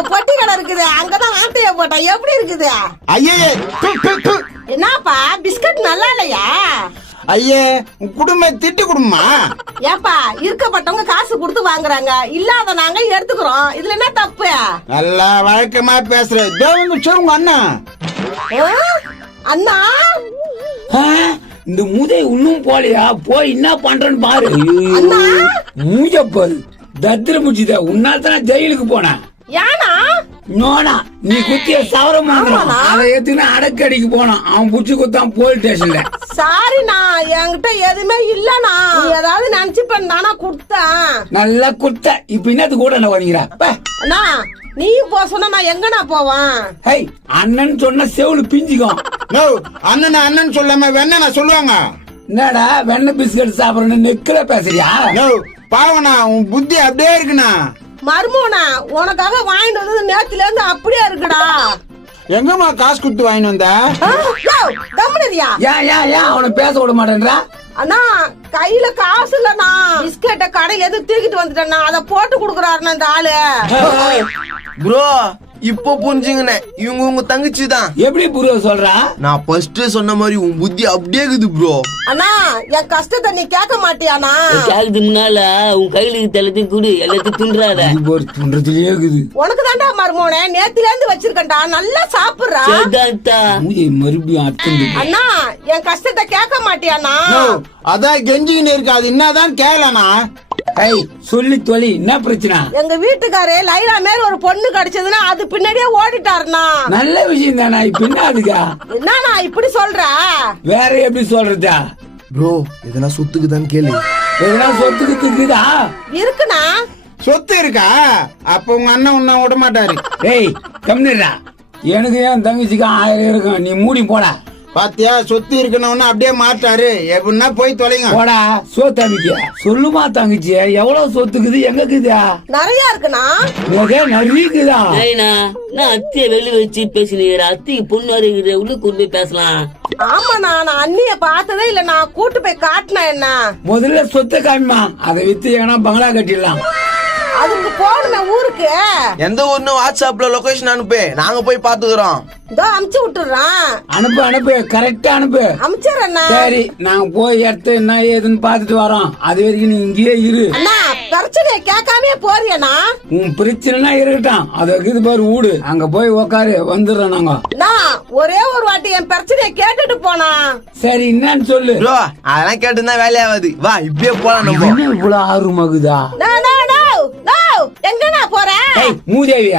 அங்க பொட்டி கடை இருக்குது, அங்கதான் ஆட்டைய போட்டேன். எப்படி இருக்குது? ஐயே என்னப்பா பிஸ்கட் நல்லா இல்லையா? ஐயே குடும்ப திட்டு குடும்பமா? ஏப்பா இருக்கப்பட்டவங்க காசு கொடுத்து வாங்குறாங்க, இல்லாத நாங்க எடுத்துக்கிறோம். இதுல என்ன தப்பு? நல்லா வழக்கமா பேசுற. உங்க அண்ணா அண்ணா இந்த மூதை இன்னும் போலையா? போய் என்ன பண்றேன்னு பாரு. மூஜப்பல் தத்திர முடிச்சுத. உன்னால்தான் ஜெயிலுக்கு போனேன். யானா நோனா நீ குத்திய சவரம் அதை ஏத்துனா அடக்கடிக்கு போனான். அவன் புடிச்சு குத்தான் போலீஸ் ஸ்டேஷன்ல. சாரிண்ணா, என்கிட்ட எதுவுமே இல்லண்ணா. ஏதாவது நினைச்சு பண்ணானா குடுத்தேன். நல்லா குத்த. இப்ப என்னது கூட என்ன வரீங்களா? அண்ணா நீ போ சொன்னா நான் எங்கண்ணா போவான்? ஹை அண்ணன் சொன்ன செவுளு பிஞ்சுக்கும். அண்ணன் அண்ணன் சொல்லாம வேணா சொல்லுவாங்க. என்னடா வெண்ணெய் பிஸ்கட் சாப்பிடணும் நெக்கில பேசுறியா? பாவனா உன் புத்தி அப்படியே இருக்குண்ணா. மருமோனா உனக்காக வாங்கிட்டு வந்தது நேத்துல இருந்து அப்படியே இருக்குடா. எங்கம்மா காசு கொடுத்து வாங்கிட்டு வந்த? கம்முனரியா? ஏன் அவனை பேச விட மாட்டேன்றா? அண்ணா கையில காசு இல்லண்ணா. பிஸ்கெட்ட கடையில எதுவும் தூக்கிட்டு வந்துட்டேன்னா அதை போட்டு குடுக்குறாருண்ணா இந்த ஆளு. ப்ரோ இப்போ புரிஞ்சுங்கண்ணே, இவங்க உங்க தங்கச்சி தான். எப்படி ப்ரோ சொல்றா? நான் ஃபர்ஸ்ட் சொன்ன மாதிரி உன் புத்தி அப்படியே இருக்குது ப்ரோ. அண்ணா என் கஷ்டத்தை நீ கேட்க மாட்டியாண்ணா? கேக்குது முன்னால உன் கையில எல்லாத்தையும் குடு, எல்லாத்தையும் துண்டுறாத. துன்றதுலயே இருக்குது. உனக்கு தாண்டா மருமோனே நேத்துல இருந்து வச்சிருக்கேன்டா, நல்லா சாப்பிடுறா. மறுபடியும் அர்த்தம். அண்ணா என் கஷ்டத்தை கேட்க மாட்டியாண்ணா? அதான் கெஞ்சிக்கின்னு இருக்கு, அது என்னதான் கேளனா? சொல்லி தொலை, என்ன பிரச்சனை? எங்க வீட்டுக்காரே லைலா மேல ஒரு பொண்ணு கிடைச்சதுன்னா அது பின்னாடியே ஓடிட்டாருண்ணா. நல்ல விஷயம் தானா? இப்ப என்ன அதுக்கா? என்னண்ணா இப்படி சொல்ற? வேற எப்படி சொல்றதா? ப்ரோ எதனா சொத்துக்குதான்னு கேளு. எதனா சொத்துக்கு இருக்குதா? இருக்குண்ணா. சொத்து இருக்கா? அப்ப உங்க அண்ணன் உன்ன விட மாட்டாரு. ஏய் கம்மிடா, எனக்கு ஏன் தங்கச்சிக்கு 1000 இருக்கும். நீ மூடி போடா. பாத்தியா, சொத்து இருக்கணும்னு அப்படியே மாட்டாரு. எப்படின்னா போய் தொலைங்க. போடா சோத்தாமிக்க. சொல்லுமா தங்கச்சி, எவ்வளவு சொத்துக்குது? எங்க இருக்குதா? நிறைய இருக்குண்ணா. நிறைய இருக்குதா? நான் அத்திய வெளிய வச்சு பேசினீங்க. அத்திக்கு பொண்ணு வருகிற உள்ள கொண்டு போய் பேசலாம். ஆமாண்ணா, நான் அண்ணிய பார்த்ததே இல்ல. நான் கூட்டு போய் காட்டினா என்ன? முதல்ல சொத்தை காமிமா, அதை வித்து எங்கன்னா பங்களா கட்டிடலாம். அதுக்கு போகணுமே ஊருக்கு. எந்த ஊர்னு வாட்ஸ்அப்ல லொகேஷன் அனுப்பு, நாங்க போய் பாத்துக்கிறோம். இதோ அமுச்சு விட்டுறேன். அனுப்பு கரெக்டா அனுப்பு. அமுச்சிடுறேண்ணா. சரி நாங்க போய் எடுத்து என்ன ஏதுன்னு பாத்துட்டு வரோம். அது வரைக்கும் நீ இங்கேயே இரு. அண்ணா பிரச்சனைய கேட்காம போறியண்ணா? உன் பிரச்சனை இருக்கட்டும், அது இருக்குது பாரு ஊடு, அங்க போய் உக்காரு, வந்துடுறோம் நாங்க. ஒரே ஒரு வாட்டி என் பிரச்சனைய கேட்டுட்டு போனா. சரி என்னன்னு சொல்லு. ப்ரோ அதெல்லாம் கேட்டுனா வேலையாவது. வா இப்படியே போலாம். நம்ம இவ்வளவு ஆர்வமாகுதா? எங்க நான் போறேன்? மூதேவியா